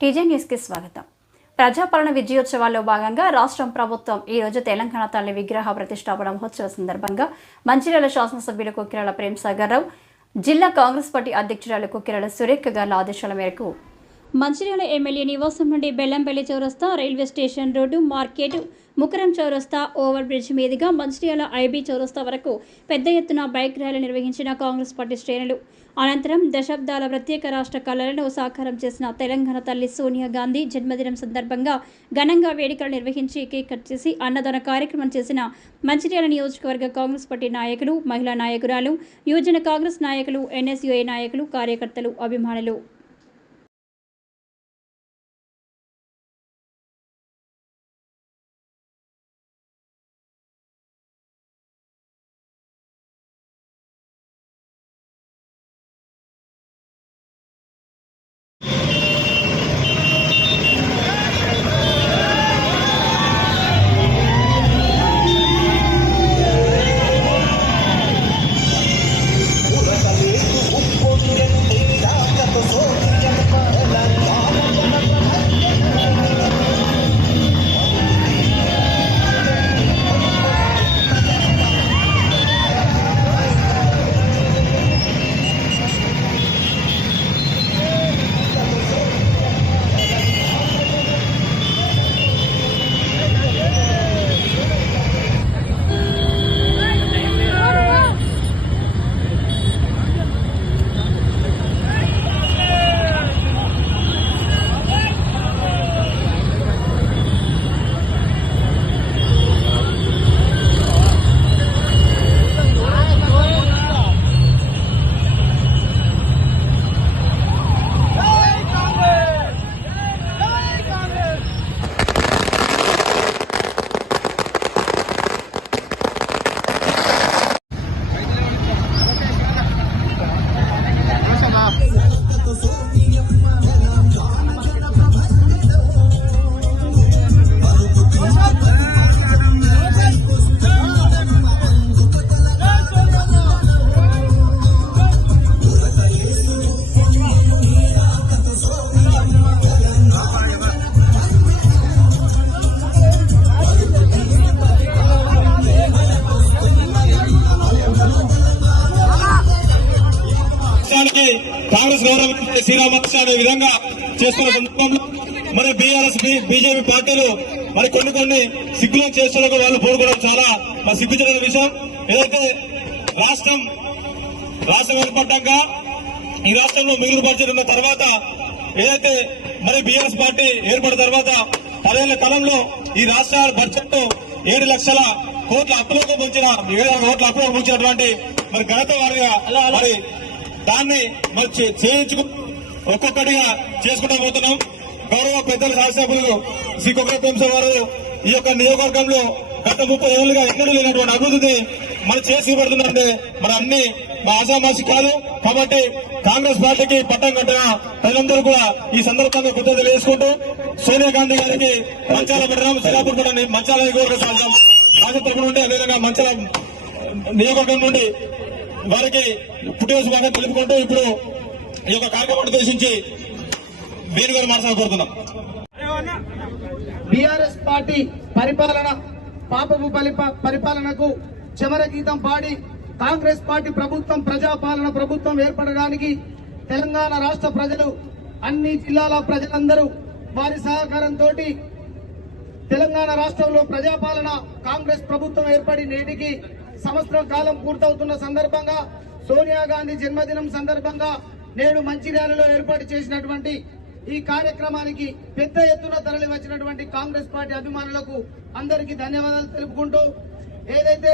TJ news కి స్వాగతం. ప్రజాపాలన విజయోత్సవాల్లో భాగంగా రాష్ట్రం ప్రభుత్వం ఈ రోజు తెలంగాణ తల్లి విగ్రహ ప్రతిష్టాపన మహోత్సవ సందర్భంగా మంచిర్యాల శాసనసభ్యులు కొక్కిరాల ప్రేమ్సాగర్ రావు, జిల్లా కాంగ్రెస్ పార్టీ అధ్యక్షురాలు కొక్కిరాల సురేఖ గార్ల ఆదేశాల మేరకు మంచిర్యాల ఎమ్మెల్యే నివాసం నుండి బెల్లంపల్లి చౌరస్తా, railway station road, market, Mukarram చౌరస్తా, ఓవర్ బ్రిడ్జ్ మీదుగా మంచిర్యాల ఐబీ చౌరస్తా వరకు పెద్ద ఎత్తున బైక్ ర్యాలీ నిర్వహించిన కాంగ్రెస్ పార్టీ శ్రేణులు. అనంతరం దశాబ్దాల ప్రత్యేక రాష్ట్ర కళలను సాకారం చేసిన తెలంగాణ తల్లి సోనియా గాంధీ జన్మదినం సందర్భంగా ఘనంగా వేడుకలు నిర్వహించి కేక్ కట్ చేసి అన్నదాన కార్యక్రమం చేసిన మంచిర్యాల నియోజకవర్గ కాంగ్రెస్ పార్టీ నాయకులు, మహిళా నాయకురాలు, యువజన కాంగ్రెస్ నాయకులు, ఎన్ఎస్యుఐ నాయకులు, కార్యకర్తలు, అభిమానులు. కాంగ్రెస్ గవర్నమెంట్ శ్రీరామకృష్ణ అనే విధంగా చేస్తున్న సందర్భంలో మరి బీఆర్ఎస్ బీజేపీ పార్టీలు మరి కొన్ని సిగ్గులను చేస్తున్న వాళ్ళు పోడుకోవడం చాలా సిగ్గుచిన విషయం. ఏదైతే రాష్ట్రం ఏర్పడ్డాక ఈ రాష్ట్రంలో మిగులు బడ్జెట్ ఉన్న తర్వాత ఏదైతే మరి బీఆర్ఎస్ పార్టీ ఏర్పడిన తర్వాత 10 ఏళ్ల కాలంలో ఈ రాష్ట్ర బడ్జెట్ 7 లక్షల కోట్ల అప్పులకు ముంచిన 7 కోట్ల అప్పులకు ముంచినటువంటి మరి ఘనత వారిగా మరి దాన్ని మరి చేయించుకు ఒక్కొక్కటిగా చేసుకుంటూ పోతున్నాం. గౌరవ పెద్దల శాసనసభ్యులు శ్రీ కొక్కిరాల ప్రేమ్సాగర్ గారు ఈ యొక్క నియోజకవర్గంలో గత 30 ఏళ్లుగా ఎన్నడూ లేనటువంటి అభివృద్ధిని మనం చేసి పెడుతుందంటే మన అన్ని మా ఆశామాషి కాదు. కాబట్టి కాంగ్రెస్ పార్టీకి పట్టం కట్టిన ప్రజలందరూ కూడా ఈ సందర్భంగా కృతజ్ఞతలు తెలియజేసుకుంటూ సోనియా గాంధీ గారికి మంచాల పట్టణం, శ్రీరాపూర్ పట్టణం, మంచాల నియోజకవర్గ రాజతరపు నుండి అదేవిధంగా మంచాల నియోజకవర్గం నుండి వారికి పుట్టిన శుభాకాంక్షలు తెలుపుకుంటూ ఇప్పుడు ఈ యొక్క కార్యక్రమం ఉద్దేశించి వేరుగారు మాట్లాడుకుంటున్నాం. బీఆర్ఎస్ పార్టీ పాపపు పరిపాలనకు చమర గీతం పాడి కాంగ్రెస్ పార్టీ ప్రభుత్వం ప్రజాపాలన ప్రభుత్వం ఏర్పడడానికి తెలంగాణ రాష్ట్ర ప్రజలు, అన్ని జిల్లాల ప్రజలందరూ వారి సహకారంతో తెలంగాణ రాష్ట్రంలో ప్రజాపాలన కాంగ్రెస్ ప్రభుత్వం ఏర్పడి నేటికి సంవత్సరం కాలం పూర్తవుతున్న సందర్భంగా సోనియా గాంధీ జన్మదినం సందర్భంగా నేడు మంచిర్యాలలో ఏర్పాటు చేసినటువంటి ఈ కార్యక్రమానికి పెద్ద ఎత్తున తరలి వచ్చినటువంటి కాంగ్రెస్ పార్టీ అభిమానులకు అందరికీ ధన్యవాదాలు తెలుపుకుంటూ, ఏదైతే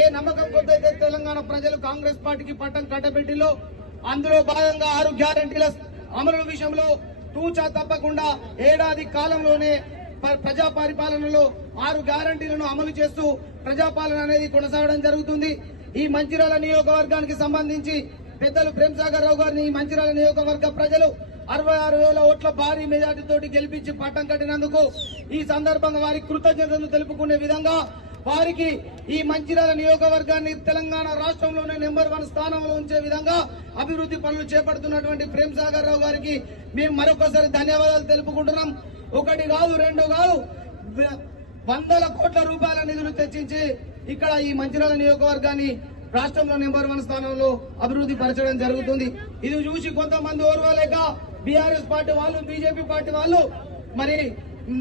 ఏ నమ్మకం కొద్దైతే తెలంగాణ ప్రజలు కాంగ్రెస్ పార్టీకి పట్టం కట్టబెట్టిలో అందులో భాగంగా 6 గ్యారంటీల అమలు విషయంలో తూచా తప్పకుండా ఏడాది కాలంలోనే ప్రజా పరిపాలనలో 6 గ్యారంటీలను అమలు చేస్తూ ప్రజాపాలన అనేది కొనసాగడం జరుగుతుంది. ఈ మంచిర్యాల నియోజకవర్గానికి సంబంధించి పెద్దలు ప్రేమ్సాగర్ రావు గారిని ఈ మంచిర్యాల నియోజకవర్గ ప్రజలు 66,000 ఓట్ల భారీ మెజార్టీతోటి గెలిపించి పట్టం కట్టినందుకు ఈ సందర్భంగా వారికి కృతజ్ఞతలు తెలుపుకునే విధంగా వారికి ఈ మంచిర్యాల నియోజకవర్గాన్ని తెలంగాణ రాష్ట్రంలోనే నెంబర్ 1 స్థానంలో ఉంచే విధంగా అభివృద్ధి పనులు చేపడుతున్నటువంటి ప్రేమ్ సాగర్ రావు గారికి మేము మరొకసారి ధన్యవాదాలు తెలుపుకుంటున్నాం. ఒకటి కాదు, రెండు కాదు, వందల కోట్ల రూపాయల నిధులు తెచ్చించి ఇక్కడ ఈ మంచిర్యాల నియోజకవర్గాన్ని రాష్ట్రంలో నెంబర్ 1 స్థానంలో అభివృద్ధి పరచడం జరుగుతుంది. ఇది చూసి కొంతమంది ఓర్వలేక బీఆర్ఎస్ పార్టీ వాళ్ళు, బీజేపీ పార్టీ వాళ్ళు మరి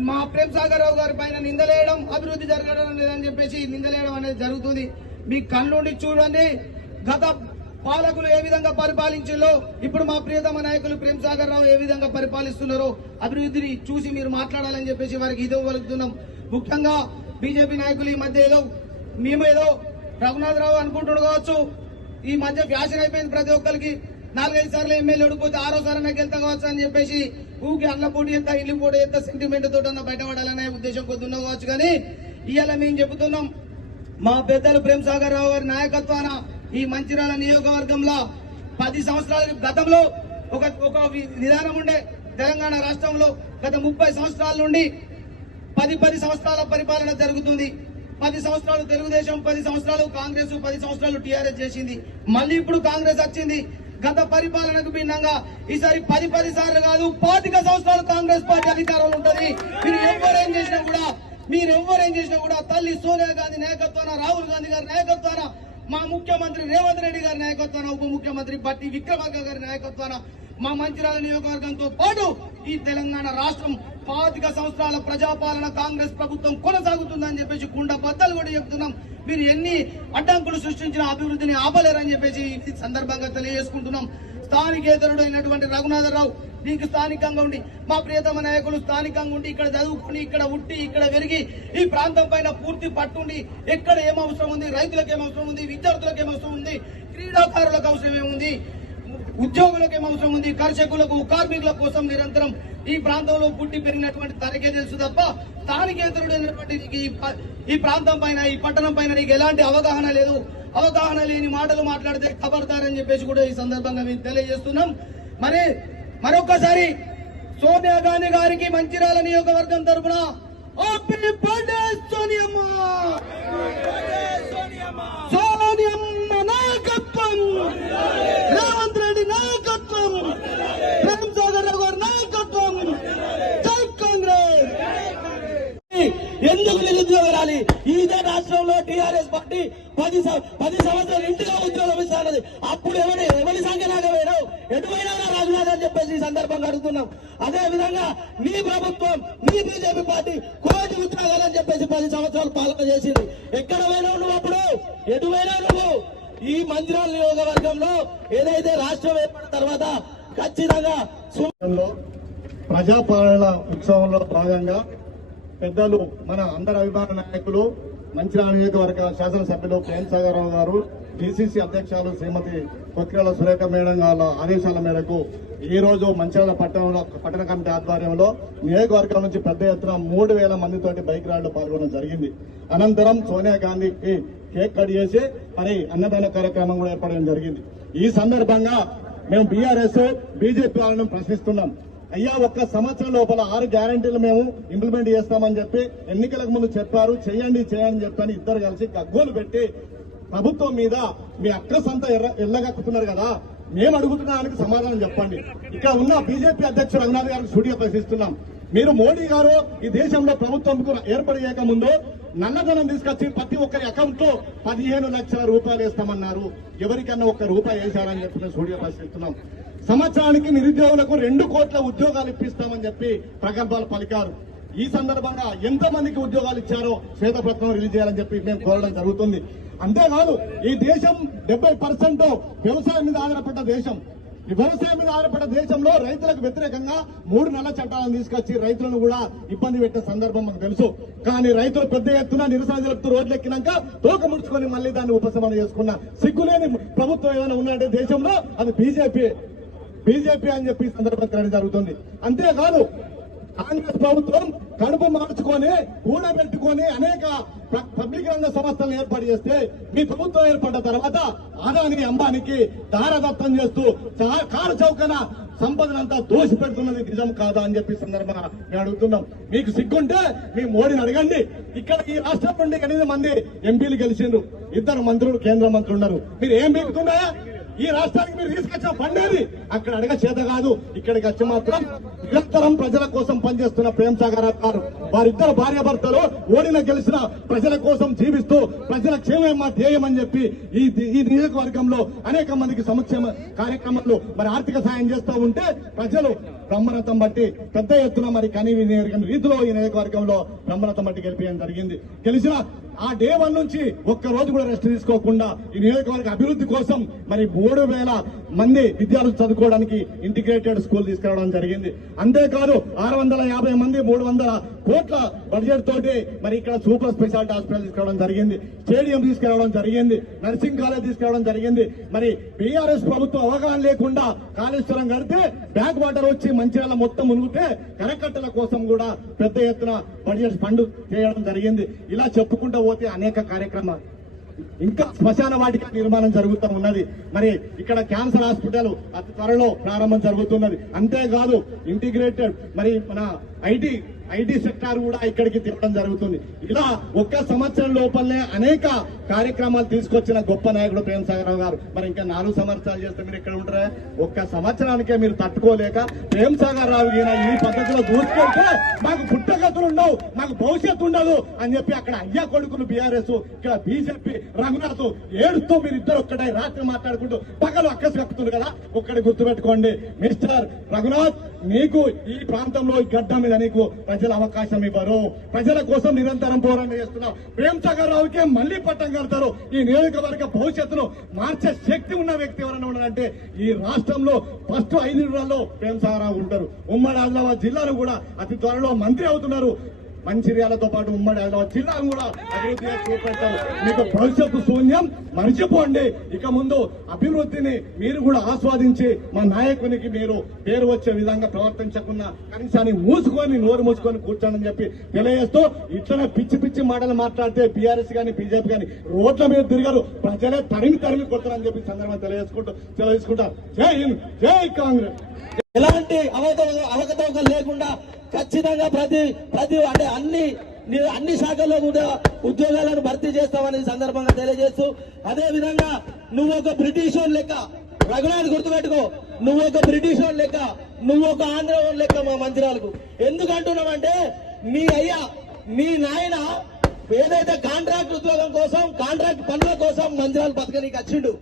మా ప్రేమ్ సాగర్ రావు గారి పైన నిందలేయడం, అభివృద్ధి జరగడం లేదని చెప్పేసి నిందలేయడం అనేది జరుగుతుంది. మీ కళ్ళుండి చూడండి, గత పాలకులు ఏ విధంగా పరిపాలించారో, ఇప్పుడు మా ప్రియతమ నాయకులు ప్రేమ్ సాగర్ రావు ఏ విధంగా పరిపాలిస్తున్నారో అభివృద్ధిని చూసి మీరు మాట్లాడాలని చెప్పేసి వారికి ఇదో వలుకుతున్నాం. ముఖ్యంగా బీజేపీ నాయకులు ఈ మధ్య మేమేదో రఘునాథరావు అనుకుంటుడు కావచ్చు, ఈ మధ్య ఫ్యాషన్ అయిపోయింది ప్రతి ఒక్కరికి. 4-5 సార్లు ఎమ్మెల్యే ఓడిపోతే 6వ సారి నాకు వెళ్తా కావచ్చు అని చెప్పేసి ఊకి అన్న పోటీ ఎంత, ఇల్లు పోటీ ఎంత సెంటిమెంట్ తోటన్నా బయటపడాలనే ఉద్దేశం కొద్దిగా కావచ్చు. కానీ ఇవాళ మేము చెబుతున్నాం, మా పెద్దలు ప్రేమ్ సాగర్ రావు గారి నాయకత్వాన ఈ మంచిర్యాల నియోజకవర్గంలో 10 సంవత్సరాల గతంలో ఒక విధానం ఉండే. తెలంగాణ రాష్ట్రంలో గత 30 సంవత్సరాల నుండి 10 సంవత్సరాల పరిపాలన జరుగుతుంది. 10 సంవత్సరాలు తెలుగుదేశం, 10 సంవత్సరాలు కాంగ్రెస్, 10 సంవత్సరాలు టీఆర్ఎస్ చేసింది. మళ్ళీ ఇప్పుడు కాంగ్రెస్ వచ్చింది. గత పరిపాలనకు భిన్నంగా ఈసారి 10 సార్లు కాదు, 25 సంవత్సరాలు కాంగ్రెస్ పార్టీ అధికారంలో ఉంటుంది. మీరు ఎవరేం చేసినా కూడా తల్లి సోనియా గాంధీ నాయకత్వాన, రాహుల్ గాంధీ గారి నాయకత్వాన, మా ముఖ్యమంత్రి రేవంత్ రెడ్డి గారి నాయకత్వాన, ఉప ముఖ్యమంత్రి బట్టి విక్రమార్క గారి నాయకత్వాన మా మంచిర్యాల నియోజకవర్గంతో పాటు ఈ తెలంగాణ రాష్ట్రం 25 సంవత్సరాల ప్రజాపాలన కాంగ్రెస్ ప్రభుత్వం కొనసాగుతుందని చెప్పేసి కుండ బద్దలు కూడా చెప్తున్నాం. మీరు ఎన్ని అడ్డంకులు సృష్టించిన అభివృద్ధిని ఆపలేరని చెప్పేసి ఈ సందర్భంగా తెలియజేసుకుంటున్నాం. స్థానికేతరుడు అయినటువంటి రఘునాథరావు దీనికి స్థానికంగా ఉండి, మా ప్రియతమ నాయకులు స్థానికంగా ఉండి, ఇక్కడ చదువుకుని, ఇక్కడ ఉట్టి, ఇక్కడ పెరిగి ఈ ప్రాంతం పైన పూర్తి పట్టుండి, ఎక్కడ ఏం అవసరం ఉంది, రైతులకు ఏం అవసరం ఉంది, విద్యార్థులకు ఏం అవసరం ఉంది, క్రీడాకారులకు అవసరం ఏముంది, ఉద్యోగులకు ఏం అవసరం ఉంది, కర్షకులకు, కార్మికుల కోసం నిరంతరం ఈ ప్రాంతంలో పుట్టి పెరిగినటువంటి తనకే తెలుసు తప్ప స్థానికేతరుడు అయినటువంటి ఈ ప్రాంతం పైన, ఈ పట్టణం పైన నీకు ఎలాంటి అవగాహన లేదు. అవగాహన లేని మాటలు మాట్లాడితే ఖబర్దారని చెప్పేసి కూడా ఈ సందర్భంగా మేము తెలియజేస్తున్నాం. మరి మరొకసారి సోనియా గాంధీ గారికి మంచిర్యాల నియోజకవర్గం తరఫున సోనియమ్మ నాయకత్వం, రేవంత్ రెడ్డి నాయకత్వం, ప్రేమ్ సాగర్ రావు గారి నాయకత్వం, జై కాంగ్రెస్. ఎందుకు నిరుద్యోగాలి? ఇదే రాష్ట్రంలో టీఆర్ఎస్ పార్టీ 10 సంవత్సరాలు ఇంటిగా ఉద్యోగం ఇస్తానది. అప్పుడు ఎవరి సంఖ్య నాగవేయడం ఎటువైనా రాజునాథ్ అని చెప్పేసి ఈ సందర్భంగా అడుగుతున్నాం. అదే విధంగా నీ ప్రభుత్వం, నీ బీజేపీ పార్టీ కోటి ఉద్యోగాలని చెప్పేసి 10 సంవత్సరాలు పాలన చేసింది. ఎక్కడ పోయినావు నువ్వు? అప్పుడు ఎటువైనా నువ్వు ఈ మంచిర్యాల నియోజకవర్గంలో ఏదైతే రాష్ట్రం ఏర్పడిన తర్వాత ఖచ్చితంగా ప్రజాపాలన ఉత్సవంలో భాగంగా పెద్దలు మన అందరి అభిమాన నాయకులు మంచిర్యాల నియోజకవర్గ శాసనసభ్యులు ప్రేమ్ సాగర్ రావు గారు, డిసిసి అధ్యక్షులు శ్రీమతి కొక్కిరాల సురేఖ మేడం గారి ఆదేశాల మేరకు ఈ రోజు మంచిర్యాల పట్టణ కమిటీ ఆధ్వర్యంలో నియోజకవర్గం నుంచి పెద్ద ఎత్తున 3,000 మందితోటి బైక్ ర్యాలీలో పాల్గొనడం జరిగింది. అనంతరం సోనియా గాంధీకి కేక్ కట్ చేసి మరి అన్నదాన కార్యక్రమం కూడా ఏర్పడడం జరిగింది. ఈ సందర్భంగా మేము బీఆర్ఎస్, బీజేపీ వాళ్ళను ప్రశ్నిస్తున్నాం. అయ్యా, 1 సంవత్సరం లోపల 6 గ్యారంటీలు మేము ఇంప్లిమెంట్ చేస్తామని చెప్పి ఎన్నికలకు ముందు చెప్పారు. చేయండి చెప్పని ఇద్దరు కలిసి గగ్గోలు పెట్టి ప్రభుత్వం మీద మీ అక్కసంతా ఎల్లగక్కుతున్నారు కదా. మేము అడుగుతున్న దానికి సమాధానం చెప్పండి. ఇక్కడ ఉన్న బీజేపీ అధ్యక్షుడు రఘునాథ్ గారికి సూటిగా ప్రశ్నిస్తున్నాం. మీరు మోడీ గారు ఈ దేశంలో ప్రభుత్వంకు ఏర్పడేయక ముందు నల్లధనం తీసుకొచ్చి ప్రతి ఒక్కరి అకౌంట్ లో 15 లక్షల రూపాయలు వేస్తామన్నారు. ఎవరికన్నా 1 రూపాయి వేశారని చెప్పి మేము సూటిగా ప్రశ్నిస్తున్నాం. సంవత్సరానికి నిరుద్యోగులకు 2 కోట్ల ఉద్యోగాలు ఇప్పిస్తామని చెప్పి ప్రగల్భాలు పలికారు. ఈ సందర్భంగా ఎంతమందికి ఉద్యోగాలు ఇచ్చారో శ్వేతపత్రం రిలీజ్ చేయాలని చెప్పి మేము కోరడం జరుగుతుంది. అంతేకాదు, ఈ దేశం 70% వ్యవసాయం మీద ఆధారపడ్డ దేశం. ఈ వ్యవసాయం మీద ఆధారపడ్డ దేశంలో రైతులకు వ్యతిరేకంగా 3 నల్ల చట్టాలను తీసుకొచ్చి రైతులను కూడా ఇబ్బంది పెట్టే సందర్భం మనకు తెలుసు. కానీ రైతులు పెద్ద ఎత్తున నిరసన జరుపుతూ రోడ్లెక్కినాక తోక ముడుచుకొని మళ్లీ దాన్ని ఉపశమనం చేసుకున్న సిగ్గులేని ప్రభుత్వం ఏమైనా ఉన్నాయంటే దేశంలో అది బీజేపీ అని చెప్పి సందర్భంగా జరుగుతుంది. అంతేకాదు, కాంగ్రెస్ ప్రభుత్వం కడుపు మార్చుకొని కూడబెట్టుకొని అనేక పబ్లిక్ రంగ సంస్థలను ఏర్పాటు చేస్తే మీ ప్రభుత్వం ఏర్పడ్డ తర్వాత అదానికి, అంబానికి దారదత్తం చేస్తూ కారు చౌకన సంపదనంతా దోషి పెడుతున్నది నిజం కాదా అని చెప్పి సందర్భంగా మేము అడుగుతున్నాం. మీకు సిగ్గుంటే మీ మోడీని అడగండి. ఇక్కడ ఈ రాష్ట్రం నుండి 8 మంది ఎంపీలు గెలిచిండ్రు, 2 మంత్రులు కేంద్ర మంత్రులు ఉన్నారు. మీరు ఏం బీకుతున్నాయా? ఈ రాష్ట్రానికి మీరు తీసుకొచ్చిన పండేది అక్కడ అడగ చేత కాదు. ఇక్కడికి వచ్చి మాత్రం నిరంతరం ప్రజల కోసం పనిచేస్తున్న ప్రేమ్ సాగర్ గారు, వారిద్దరు భార్యాభర్తలు ఓడిన గెలిచిన ప్రజల కోసం జీవిస్తూ ప్రజల క్షేమం మా ధ్యేయం అని చెప్పి ఈ నియోజకవర్గంలో అనేక మందికి సంక్షేమ కార్యక్రమాలు మరి ఆర్థిక సాయం చేస్తూ ఉంటే ప్రజలు బ్రహ్మరథం బట్టి పెద్ద ఎత్తున మరి కనీవి రీతిలో ఈ నియోజకవర్గంలో బ్రహ్మరథం బట్టి గెలిపించడం జరిగింది. గెలిచిన ఆ డే 1 నుంచి ఒక్క రోజు కూడా రెస్ట్ తీసుకోకుండా ఈ నియోజకవర్గ అభివృద్ధి కోసం మరి 3,000 మంది విద్యార్థులు చదువుకోవడానికి ఇంటిగ్రేటెడ్ స్కూల్ తీసుకురావడం జరిగింది. అంతేకాదు 650 మంది 300 కోట్ల బడ్జెట్ తోటి మరి ఇక్కడ సూపర్ స్పెషాలిటీ హాస్పిటల్ తీసుకురావడం జరిగింది, స్టేడియం తీసుకురావడం జరిగింది, నర్సింగ్ కాలేజ్ తీసుకురావడం జరిగింది. మరి బీఆర్ఎస్ ప్రభుత్వం అవగాహన లేకుండా కాళేశ్వరం కడితే బ్యాక్ వాటర్ వచ్చి మంచిర్యాల మొత్తం మునిగితే కరకట్టల కోసం కూడా పెద్ద ఎత్తున బడ్జెట్ ఫండ్ చేయడం జరిగింది. ఇలా చెప్పుకుంటూ పోతే అనేక కార్యక్రమాలు, ఇంకా శ్మశాన వాటిక నిర్మాణం జరుగుతూ ఉన్నది. మరి ఇక్కడ క్యాన్సర్ హాస్పిటల్ అతి త్వరలో ప్రారంభం జరుగుతున్నది. అంతేకాదు ఇంటిగ్రేటెడ్ మరి మన ఐటీ సెక్టార్ కూడా ఇక్కడికి తిప్పడం జరుగుతుంది. ఇలా ఒక్క సంవత్సరం లోపలనే అనేక కార్యక్రమాలు తీసుకొచ్చిన గొప్ప నాయకుడు ప్రేమ్ సాగర్ రావు గారు. మరి ఇంకా 4 సంవత్సరాలు చేస్తే మీరు ఇక్కడ ఉంటారా? ఒక్క సంవత్సరానికే మీరు తట్టుకోలేక ప్రేమ్ సాగర్ రావు ఈ పద్ధతిలో దూసుకెళ్తే మాకు పుట్టగతులు ఉండవు, మాకు భవిష్యత్తు ఉండదు అని చెప్పి అక్కడ అయ్యా కొడుకులు బీఆర్ఎస్, ఇక్కడ బీజేపీ రఘునాథ్ ఏడుస్తూ మీరు ఇద్దరు ఒక్కటే రాత్రి మాట్లాడుకుంటూ పగలు అక్కసు కక్కుతుంది కదా. ఒక్కడి గుర్తుపెట్టుకోండి మిస్టర్ రఘునాథ్, నీకు ఈ ప్రాంతంలో ఈ గడ్డ మీద నీకు ప్రజల అవకాశం ఇవ్వరు. ప్రజల కోసం నిరంతరం పోరాటం చేస్తున్నావు. ప్రేమ్ సాగర్ రావుకే మళ్లీ పట్టం కడతారు. ఈ నియోజకవర్గ భవిష్యత్తును మార్చే శక్తి ఉన్న వ్యక్తి ఎవరైనా ఉన్నారంటే ఈ రాష్ట్రంలో ఫస్ట్ 5 నిమిషాల్లో ప్రేమ్ సాగర్ రావు ఉంటారు. ఉమ్మడి ఆదిలాబాద్ జిల్లాను కూడా అతి త్వరలో మంత్రి అవుతున్నారు. మంచిర్యాలతో పాటు ఉమ్మడి ఆదిలాబాద్ జిల్లాను కూడా అభివృద్ధిగా చేపట్టారు. మీకు భవిష్యత్తు శూన్యం, మర్చిపోండి. ఇక ముందు అభివృద్ధిని మీరు కూడా ఆస్వాదించి మా నాయకునికి మీరు పేరు వచ్చే విధంగా ప్రవర్తించకుండా కనీసాన్ని నోరు మూసుకొని కూర్చోండి చెప్పి తెలియజేస్తూ, ఇట్లనే పిచ్చి మాటలు మాట్లాడితే బీఆర్ఎస్ గాని బీజేపీ గాని రోడ్ల మీద తిరిగారు, ప్రజలే తరిమి కొడతారని చెప్పి సందర్భంగా తెలియజేసుకుంటా. జై హింద్, జై కాంగ్రెస్. ఎలాంటి అవకతవకలు లేకుండా ఖచ్చితంగా ప్రతి అంటే అన్ని శాఖల్లో కూడా ఉద్యోగాలను భర్తీ చేస్తామని సందర్భంగా తెలియజేస్తూ, అదే విధంగా నువ్వు ఒక బ్రిటిషోన్ లెక్క, రఘునాథ్ గుర్తుపెట్టుకో, నువ్వు ఒక బ్రిటిషోన్ లెక్క, నువ్వు ఒక ఆంధ్రవోన్ లెక్క మా మంత్రాలకు. ఎందుకంటున్నావంటే మీ నాయన ఏదైతే కాంట్రాక్ట్ ఉద్యోగం కోసం, కాంట్రాక్ట్ పనుల కోసం మంత్రాలు బతకనీకి వచ్చిండు.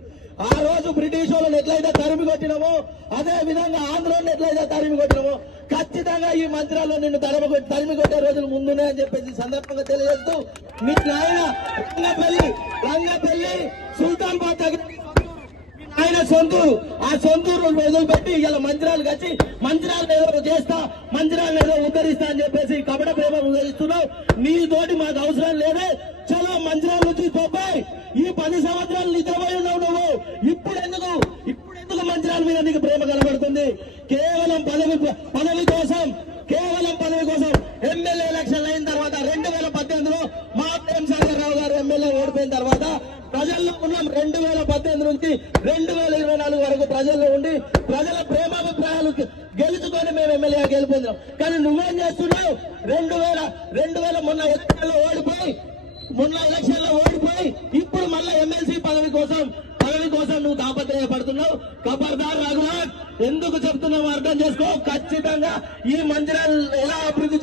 ఆ రోజు బ్రిటిష్ వాళ్ళని ఎట్లయితే తరిమి కొట్టినామో అదే విధంగా ఆంధ్రోని ఎట్లయితే తరిమి కొట్టినామో ఖచ్చితంగా ఈ మంత్రాల్లో నిన్ను తరిమి కొట్టే రోజులు ముందున్నాయని చెప్పేసి సందర్భంగా తెలియజేస్తూ, మీ నాయన రంగపల్లి సుల్తాన్బాద్ దగ్గర ఆయన సొంతూరు, ఆ సొంతూరు వదిలిపెట్టి ఇలా మంత్రాలకు వచ్చి మంత్రాలను ఏదో చేస్తా, మంత్రాలను ఏదో ఉద్ధరిస్తా అని చెప్పేసి కపట ప్రేమ ఉద్ధరిస్తున్నావు. నీ తోటి మాకు అవసరం లేదే. చలో మంత్రాల నుంచి తోపాయి. ఈ 10 సంవత్సరాలు నిద్రపోయి ఉన్నావు నువ్వు. ఇప్పుడు ఎందుకు మంత్రాల మీద నీకు ప్రేమ కనబడుతుంది? కేవలం పదవి కోసం ఎమ్మెల్యే ఎలక్షన్లు అయిన తర్వాత 2018లో మా ప్రేమ్ సాగర్ రావు గారు ఎమ్మెల్యే ఓడిపోయిన తర్వాత ప్రజల్లో ఉన్నాం. 2018 నుంచి 2024 వరకు ప్రజల్లో ఉండి ప్రజల ప్రేమాభిప్రాయాలు గెలుచుకొని మేము ఎమ్మెల్యే గెలిపొందాం. కానీ నువ్వేం చేస్తున్నావు? 2000 మొన్న ఎలక్షన్లో ఓడిపోయి ఇప్పుడు మళ్ళా ఎమ్మెల్సీ పదవి కోసం నువ్వు తాపత్రయపడుతున్నావు. ఖబర్దార్ రఘునాథ్, ఎందుకు చెప్తున్నావు అర్థం చేసుకో. ఖచ్చితంగా ఈ మందిరాలు ఎలా అభివృద్ధి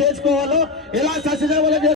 చేసుకోవాలో, ఎలా సస్యశ్యామలం